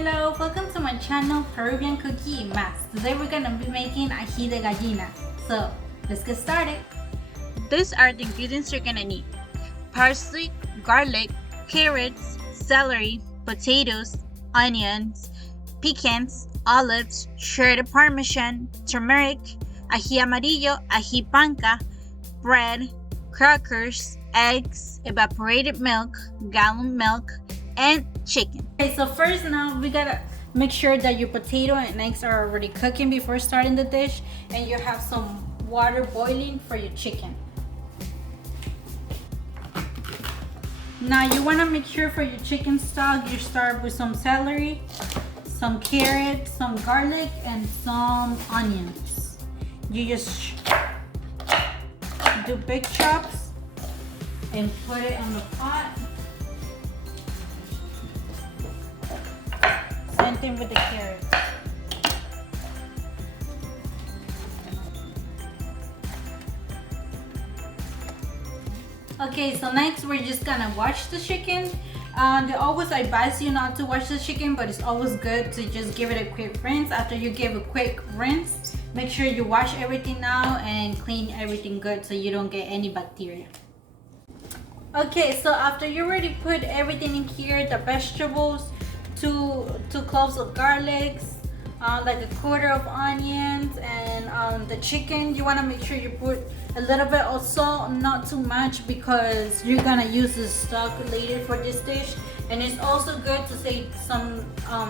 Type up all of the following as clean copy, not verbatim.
Hello, welcome to my channel Peruvian Cookie y Más. Today we're gonna be making ají de gallina. So let's get started. These are the ingredients you're gonna need: parsley, garlic, carrots, celery, potatoes, onions, pecans, olives, shredded Parmesan, turmeric, Aji Amarillo, Aji Panca, bread, crackers, eggs, evaporated milk, gallon milk, and chicken. Okay, so first now we gotta make sure that your potato and eggs are already cooking before starting the dish, and you have some water boiling for your chicken. Now you wanna make sure for your chicken stock you start with some celery, some carrots, some garlic, and some onions. You just do big chops and put it on the pot. Same thing with the carrots. Okay, so next we're just gonna wash the chicken. They always advise you not to wash the chicken, but it's always good to just give it a quick rinse. After you give a quick rinse, make sure you wash everything out and clean everything good so you don't get any bacteria. Okay, so after you already put everything in here, the vegetables, two cloves of garlic, like a quarter of onions, and the chicken, you want to make sure you put a little bit of salt, not too much, because you're gonna use this stock later for this dish. And it's also good to save some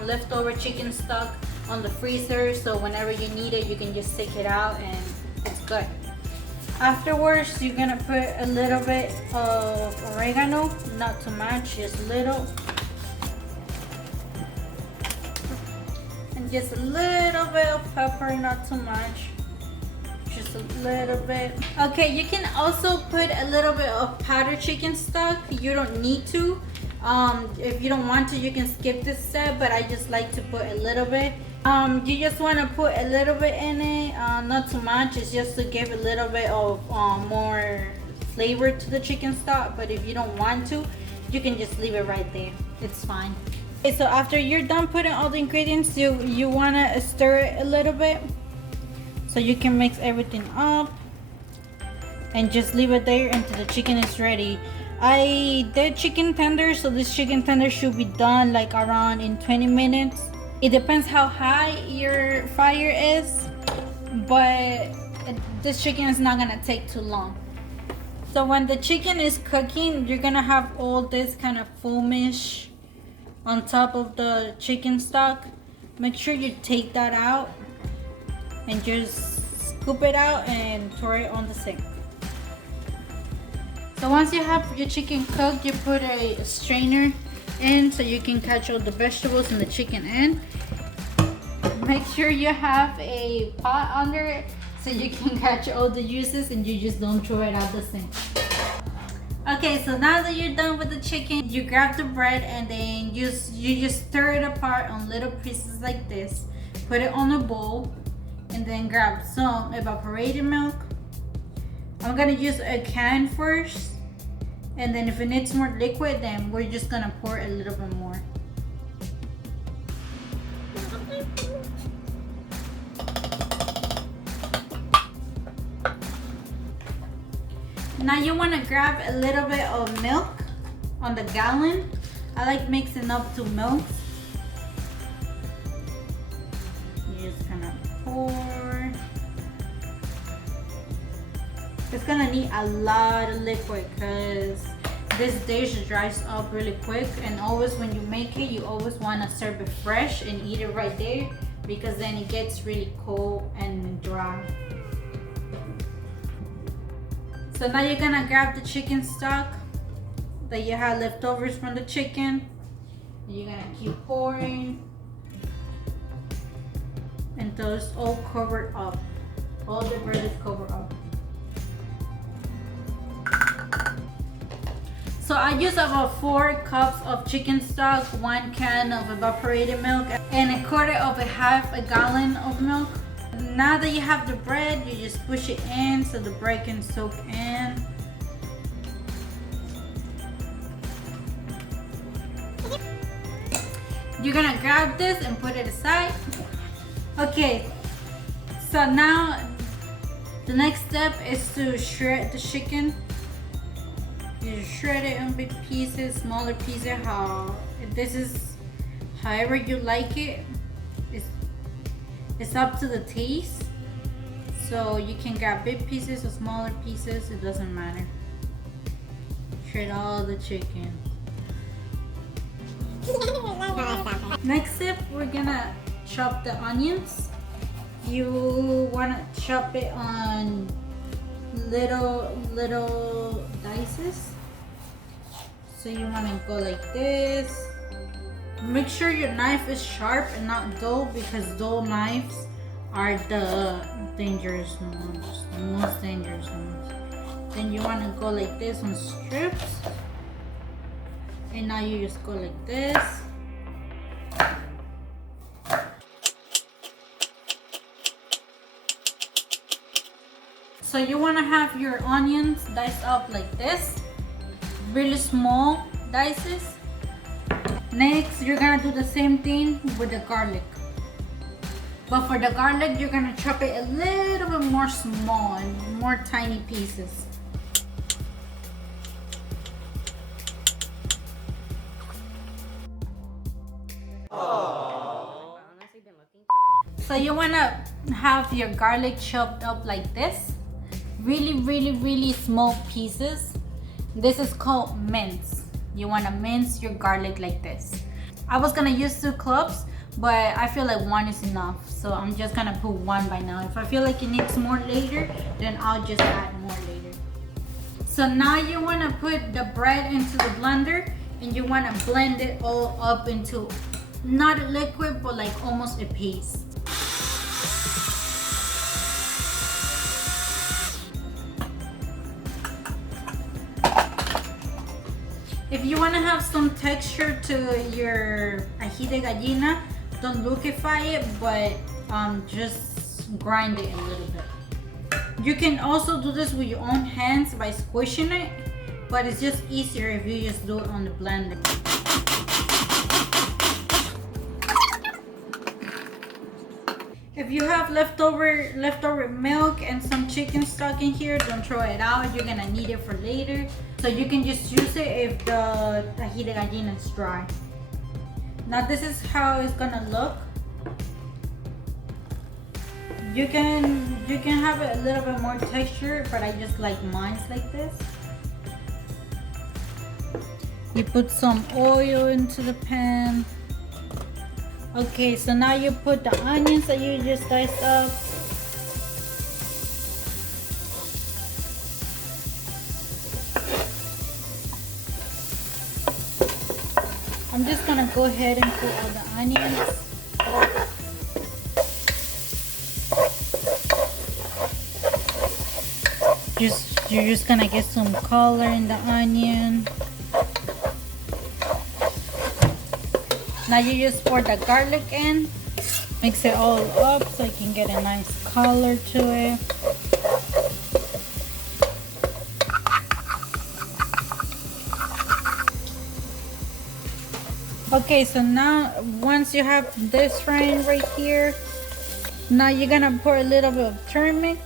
leftover chicken stock on the freezer, so whenever you need it you can just take it out and it's good. Afterwards you're gonna put a little bit of oregano, not too much, just a little. And just a little bit of pepper, not too much, just a little bit. Okay, you can also put a little bit of powdered chicken stock. You don't need to. If you don't want to, you can skip this step, but I just like to put a little bit. You just want to put a little bit in it, not too much. It's just to give a little bit of more flavor to the chicken stock, but if you don't want to, you can just leave it right there. It's fine. Okay, so after you're done putting all the ingredients, you want to stir it a little bit so you can mix everything up and just leave it there until the chicken is ready. I did chicken tenders, so this chicken tender should be done like around in 20 minutes. It depends how high your fire is, but this chicken is not gonna take too long. So when the chicken is cooking, you're gonna have all this kind of foamish on top of the chicken stock. Make sure you take that out and just scoop it out and throw it on the sink. So once you have your chicken cooked, you put a strainer in so you can catch all the vegetables and the chicken in. Make sure you have a pot under it so you can catch all the juices and you just don't throw it out the sink. Okay, so now that you're done with the chicken, you grab the bread and then you just stir it apart on little pieces like this. Put it on a bowl and then grab some evaporated milk. I'm gonna use a can first, and then if it needs more liquid, then we're just gonna pour a little bit more. Now you wanna grab a little bit of milk on the gallon. I like mixing up two milks. You just kind of pour. It's gonna need a lot of liquid because this dish dries up really quick, and always when you make it, you always want to serve it fresh and eat it right there, because then it gets really cold and dry. So now you're gonna grab the chicken stock that you had leftovers from the chicken. You're gonna keep pouring until it's all covered up. All the bread is covered up. So I use about 4 cups of chicken stock, 1 can of evaporated milk, and a quarter of a gallon of milk. Now that you have the bread, you just push it in so the bread can soak in. You're gonna grab this and put it aside. Okay, so now the next step is to shred the chicken. You shred it in big pieces, smaller pieces. This is however you like it. It's up to the taste. So you can grab big pieces or smaller pieces. It doesn't matter. Shred all the chicken. Next step, we're gonna chop the onions. You wanna chop it on little dices. So you wanna go like this. Make sure your knife is sharp and not dull, because dull knives are the dangerous ones, the most dangerous ones. Then you wanna go like this on strips. And now you just go like this. So you want to have your onions diced up like this, really small dices. Next, you're gonna do the same thing with the garlic. But for the garlic, you're gonna chop it a little bit more small and more tiny pieces. So you wanna have your garlic chopped up like this. Really small pieces. This is called mince. You wanna mince your garlic like this. I was gonna use 2 cloves, but I feel like 1 is enough. So I'm just gonna put 1 by now. If I feel like it needs more later, then I'll just add more later. So now you wanna put the bread into the blender and you wanna blend it all up into not a liquid, but like almost a paste. If you want to have some texture to your ají de gallina, don't liquefy it, but just grind it a little bit. You can also do this with your own hands by squishing it, but it's just easier if you just do it on the blender. If you have leftover milk and some chicken stock in here, don't throw it out. You're gonna need it for later. So you can just use it if the ají de gallina is dry. Now this is how it's gonna look. You can have it a little bit more texture, but I just like mine like this. You put some oil into the pan. Okay, so now you put the onions that you just diced up. I'm just gonna go ahead and put all the onions. You're just gonna get some color in the onion. Now you just pour the garlic in, mix it all up so you can get a nice color to it. Okay, so now once you have this frying right here, now you're gonna pour a little bit of turmeric,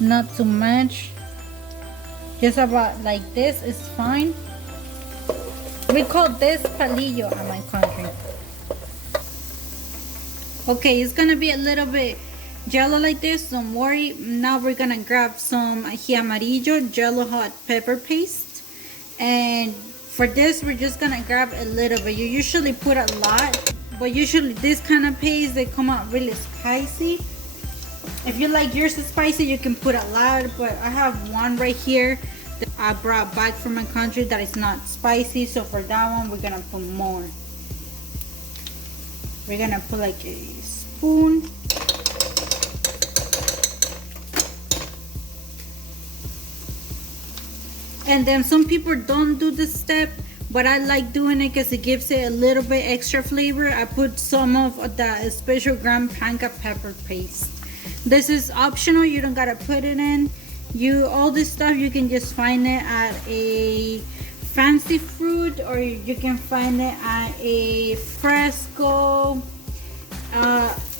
not too much, just about like this is fine. We call this Palillo in my country. Okay, it's gonna be a little bit jello like this, don't worry. Now we're gonna grab some Aji Amarillo jello hot pepper paste, and for this we're just gonna grab a little bit. You usually put a lot, but usually this kind of paste, they come out really spicy. If you like yours spicy, you can put a lot, but I have one right here that I brought back from my country that is not spicy, so for that one we're gonna put more. We're gonna put like a spoon. And then some people don't do this step, but I like doing it because it gives it a little bit extra flavor. I put some of the special Aji Panca pepper paste. This is optional, you don't gotta put it in. All this stuff you can just find it at a fancy fruit, or you can find it at a Fresco,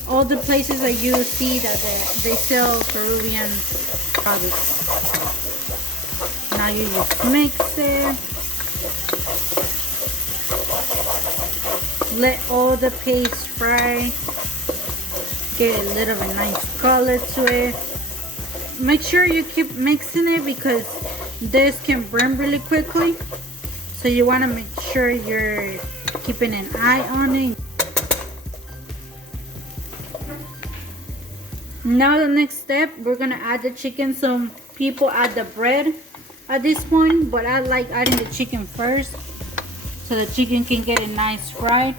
all the places that you see that they sell Peruvian products. Now you just mix it. Let all the paste fry. Get a little bit nice color to it. Make sure you keep mixing it because this can burn really quickly. So you want to make sure you're keeping an eye on it. Now the next step, we're gonna add the chicken. Some people add the bread at this point, but I like adding the chicken first so the chicken can get a nice fry.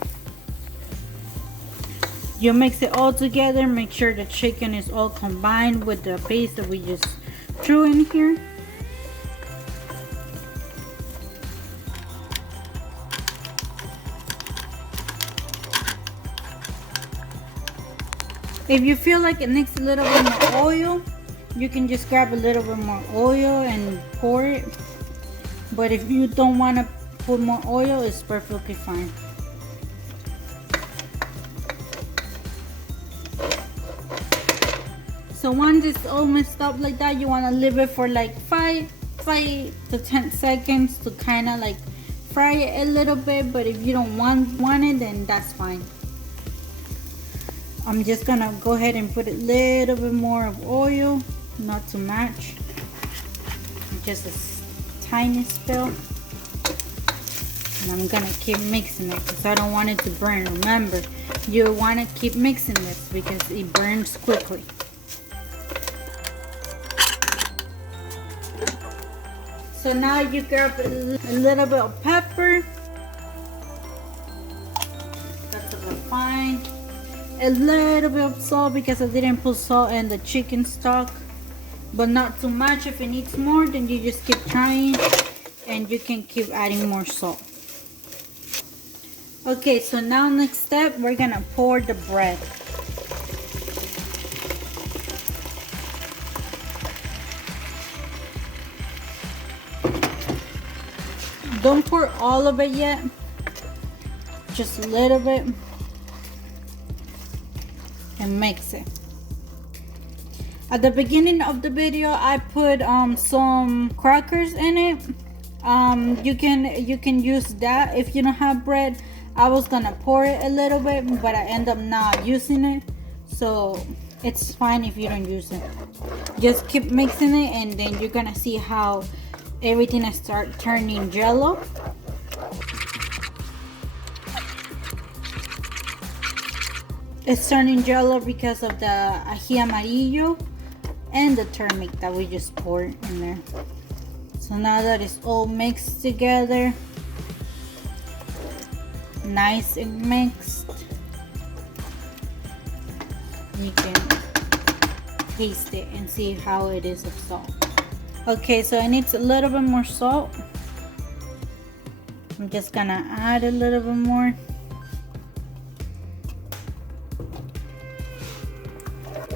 You mix it all together. Make sure the chicken is all combined with the paste that we just threw in here. If you feel like it needs a little bit more oil, you can just grab a little bit more oil and pour it. But if you don't want to put more oil, it's perfectly fine. So once it's all mixed up like that, you want to leave it for like 5 to 10 seconds to kind of like fry it a little bit. But if you don't want it, then that's fine. I'm just gonna go ahead and put a little bit more of oil, not too much, just a tiny spill. And I'm gonna keep mixing it because I don't want it to burn. Remember, you want to keep mixing this because it burns quickly. So now you grab a little bit of pepper. That's fine. A little bit of salt because I didn't put salt in the chicken stock, but not too much. If it needs more, then you just keep trying and you can keep adding more salt. Okay, so now next step, we're gonna pour the bread. Don't pour all of it yet, just a little bit. And mix it. At the beginning of the video, I put some crackers in it. You can use that if you don't have bread. I was gonna pour it a little bit, but I end up not using it, so it's fine if you don't use it. Just keep mixing it, and then you're gonna see how everything start turning jello. It's turning jello because of the Aji Amarillo and the turmeric that we just poured in there. So now that it's all mixed together, nice and mixed, you can taste it and see how it is of salt. Okay, so it needs a little bit more salt. I'm just gonna add a little bit more.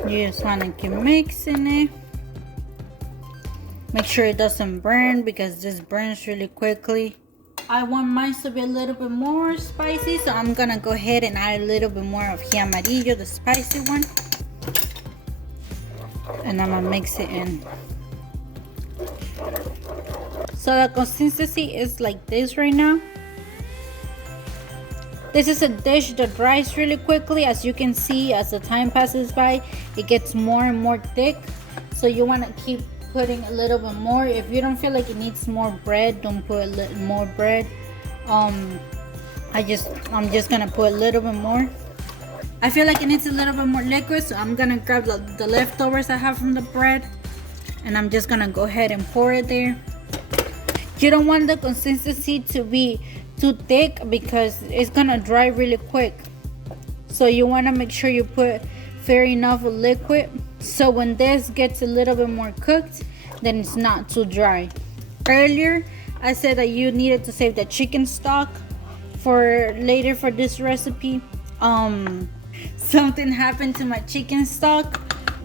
You just want to keep mixing it. Make sure it doesn't burn because this burns really quickly. I want mine to be a little bit more spicy, so I'm gonna go ahead and add a little bit more of Aji Amarillo, the spicy one. And I'm gonna mix it in. So the consistency is like this right now. This is a dish that dries really quickly. As you can see, as the time passes by, it gets more and more thick. So you want to keep putting a little bit more. If you don't feel like it needs more bread, don't put a little more bread. I'm just gonna put a little bit more. I feel like it needs a little bit more liquid, so I'm gonna grab the leftovers I have from the bread, and I'm just gonna go ahead and pour it there. You don't want the consistency to be too thick because it's gonna dry really quick. So you want to make sure you put fair enough liquid, so when this gets a little bit more cooked, then it's not too dry. Earlier I said that you needed to save the chicken stock for later for this recipe. Something happened to my chicken stock,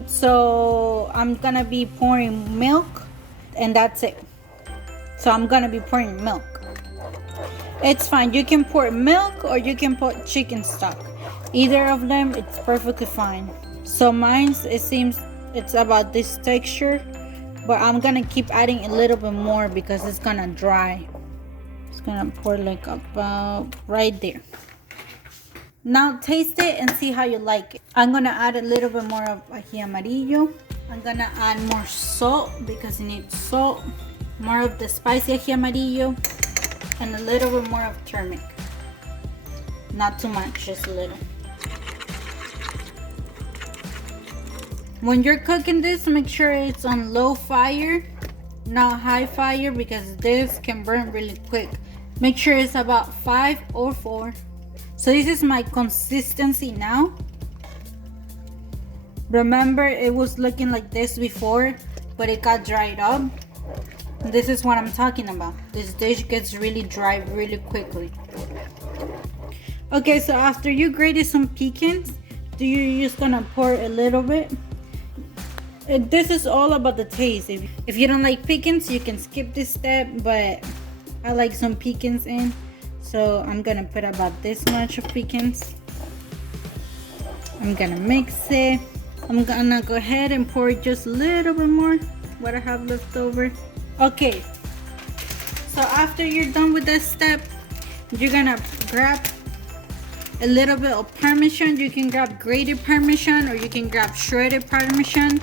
so I'm gonna be pouring milk, and that's it. So I'm gonna be pouring milk. It's fine. You can pour milk or you can put chicken stock. Either of them, it's perfectly fine. So mine, it seems it's about this texture, but I'm gonna keep adding a little bit more because it's gonna dry. It's gonna pour like about right there. Now taste it and see how you like it. I'm gonna add a little bit more of Aji Amarillo. I'm gonna add more salt because it needs salt. More of the spicy Aji Amarillo. And a little bit more of turmeric. Not too much, just a little. When you're cooking this, make sure it's on low fire, not high fire, because this can burn really quick. Make sure it's about 5 or 4. So this is my consistency now. Remember, it was looking like this before, but it got dried up. This is what I'm talking about. This dish gets really dry really quickly. Okay, so after you grated some pecans, you're just gonna pour a little bit. This is all about the taste. If you don't like pecans, you can skip this step, but I like some pecans in, so I'm gonna put about this much of pecans. I'm gonna mix it. I'm gonna go ahead and pour just a little bit more, what I have left over. Okay, so after you're done with this step, you're gonna grab a little bit of Parmesan. You can grab grated Parmesan or you can grab shredded Parmesan.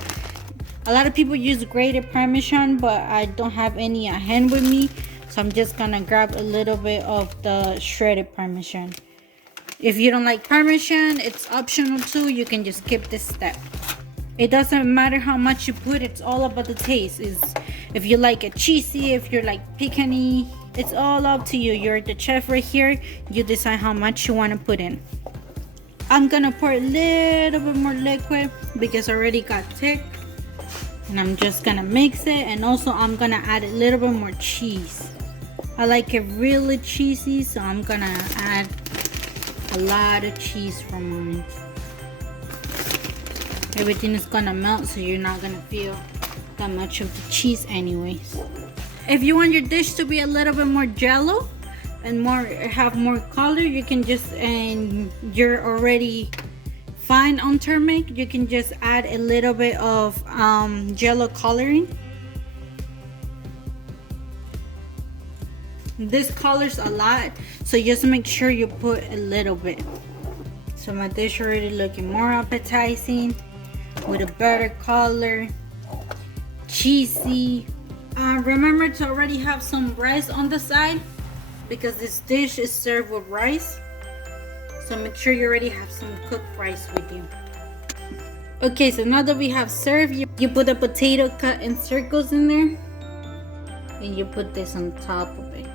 A lot of people use grated Parmesan, but I don't have any at hand with me, so I'm just gonna grab a little bit of the shredded Parmesan. If you don't like Parmesan, it's optional too. You can just skip this step. It doesn't matter how much you put, it's all about the taste. If you like it cheesy, if you're like picany, it's all up to you. You're the chef right here. You decide how much you want to put in. I'm gonna pour a little bit more liquid because I already got thick. And I'm just gonna mix it, and also I'm gonna add a little bit more cheese. I like it really cheesy, so I'm gonna add a lot of cheese for mine. Everything is gonna melt, so you're not gonna feel that much of the cheese anyways. If you want your dish to be a little bit more jello and have more color, you can just, and you're already fine on turmeric, you can just add a little bit of jello coloring. This colors a lot, so just make sure you put a little bit. So my dish already looking more appetizing with a better color, cheesy. Remember to already have some rice on the side because this dish is served with rice. So make sure you already have some cooked rice with you. Okay, so now that we have served, you put a potato cut in circles in there, and you put this on top of it.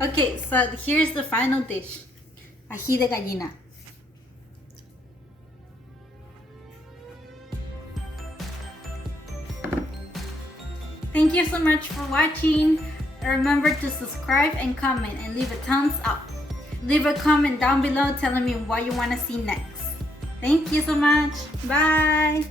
Okay, so here's the final dish. Aji de Gallina. Thank you so much for watching. Remember to subscribe and comment and leave a thumbs up. Leave a comment down below telling me what you want to see next. Thank you so much. Bye.